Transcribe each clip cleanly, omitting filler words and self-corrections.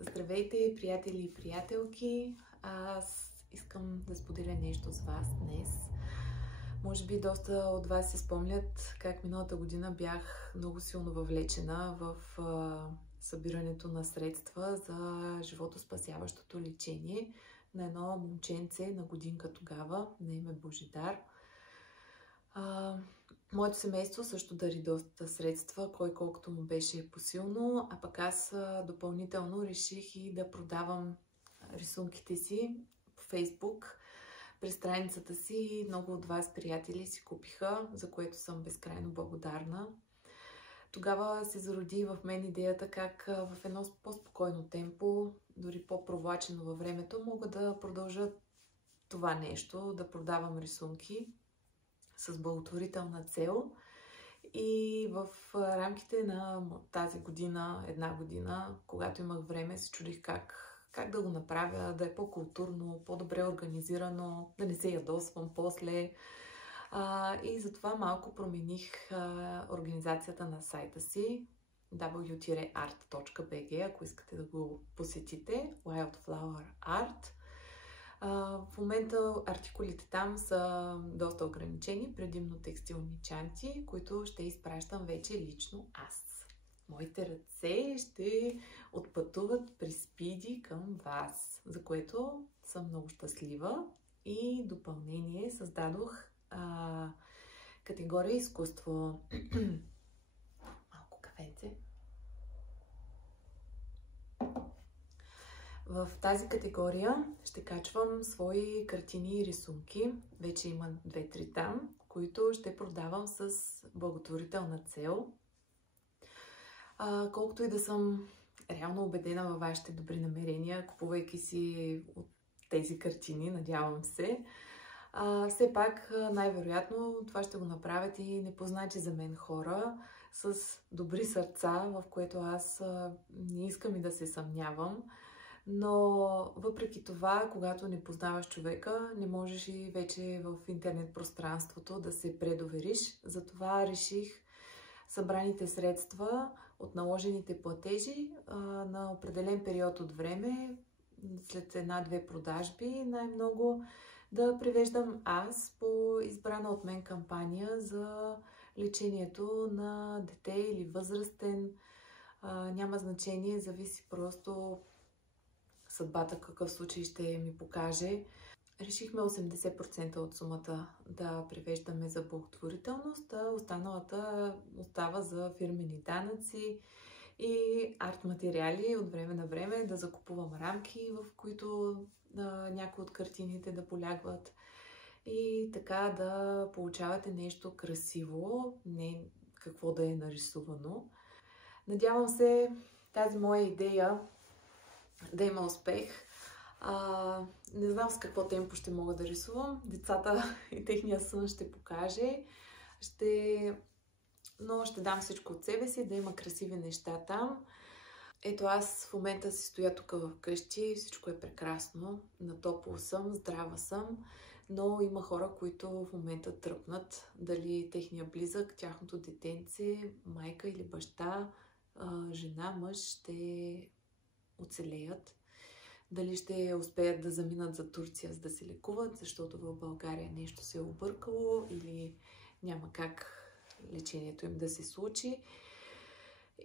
Здравейте, приятели и приятелки! Аз искам да споделя нещо с вас днес. Може би доста от вас се спомнят как миналата година бях много силно въвлечена в събирането на средства за животоспасяващото лечение на едно момченце на годинка тогава, на име Божидар. Моето семейство също дари доста средства, кой колкото му беше посилно, а пък аз допълнително реших и да продавам рисунките си по Фейсбук през страницата си. Много от вас, приятели, си купиха, за което съм безкрайно благодарна. Тогава се зароди в мен идеята как в едно по-спокойно темпо, дори по-провлачено във времето, мога да продължа това нещо, да продавам рисунки с благотворителна цел. И в рамките на тази година, една година, когато имах време, се чудих как да го направя, да е по-културно, по-добре организирано, да не се ядосвам после. И затова малко промених организацията на сайта си w-art.bg, ако искате да го посетите, Wildflower Art. В момента артикулите там са доста ограничени, предимно текстилни чанти, които ще изпращам вече лично аз. Моите ръце ще отпътуват при Спиди към вас, за което съм много щастлива. И допълнение създадох категория изкуство. Малко кафенце. В тази категория ще качвам свои картини и рисунки. Вече има 2-3 там, които ще продавам с благотворителна цел. Колкото и да съм реално убедена във вашите добри намерения, купувайки си от тези картини, надявам се, все пак най-вероятно това ще го направят и непознати за мен хора с добри сърца, в което аз не искам и да се съмнявам. Но въпреки това, когато не познаваш човека, не можеш и вече в интернет пространството да се предовериш. Затова реших събраните средства от наложените платежи на определен период от време, след 1-2 продажби, най-много да превеждам аз по избрана от мен кампания за лечението на дете или възрастен. Няма значение, зависи просто съдбата какъв случай ще ми покаже. Решихме 80% от сумата да превеждаме за благотворителност, а останалата остава за фирмени данъци и арт материали. От време на време да закупувам рамки, в които някои от картините да полягват и така да получавате нещо красиво, не какво да е нарисувано. Надявам се тази моя идея да има успех. Не знам с какво темпо ще мога да рисувам. Децата и техния сън ще покаже. Но ще дам всичко от себе си, да има красиви неща там. Ето аз в момента си стоя тук вкъщи, всичко е прекрасно. На топло съм, здрава съм, но има хора, които в момента тръпнат дали техния близък, тяхното детенце, майка или баща, жена, мъж ще оцелеят. Дали ще успеят да заминат за Турция, за да се лекуват, защото в България нещо се е объркало или няма как лечението им да се случи.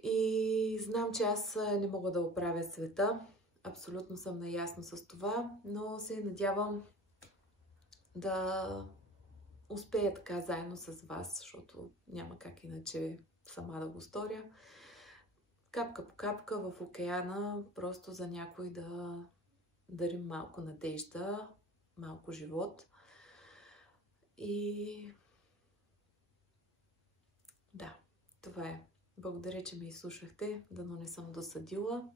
И знам, че аз не мога да оправя света. Абсолютно съм наясно с това, но се надявам да успея така заедно с вас, защото няма как иначе сама да го сторя. Капка по капка в океана, просто за някой да дарим малко надежда, малко живот. И да, това е. Благодаря, че ме изслушахте. Дано не съм досъдила.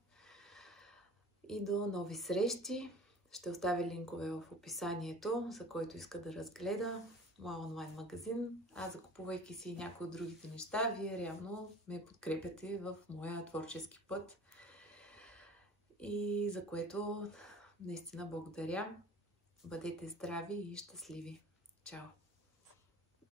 И до нови срещи. Ще оставя линкове в описанието, за който иска да разгледа моя онлайн магазин. А закупувайки си някои от другите неща, вие реално ме подкрепяте в моя творчески път. И за което наистина благодаря. Бъдете здрави и щастливи. Чао!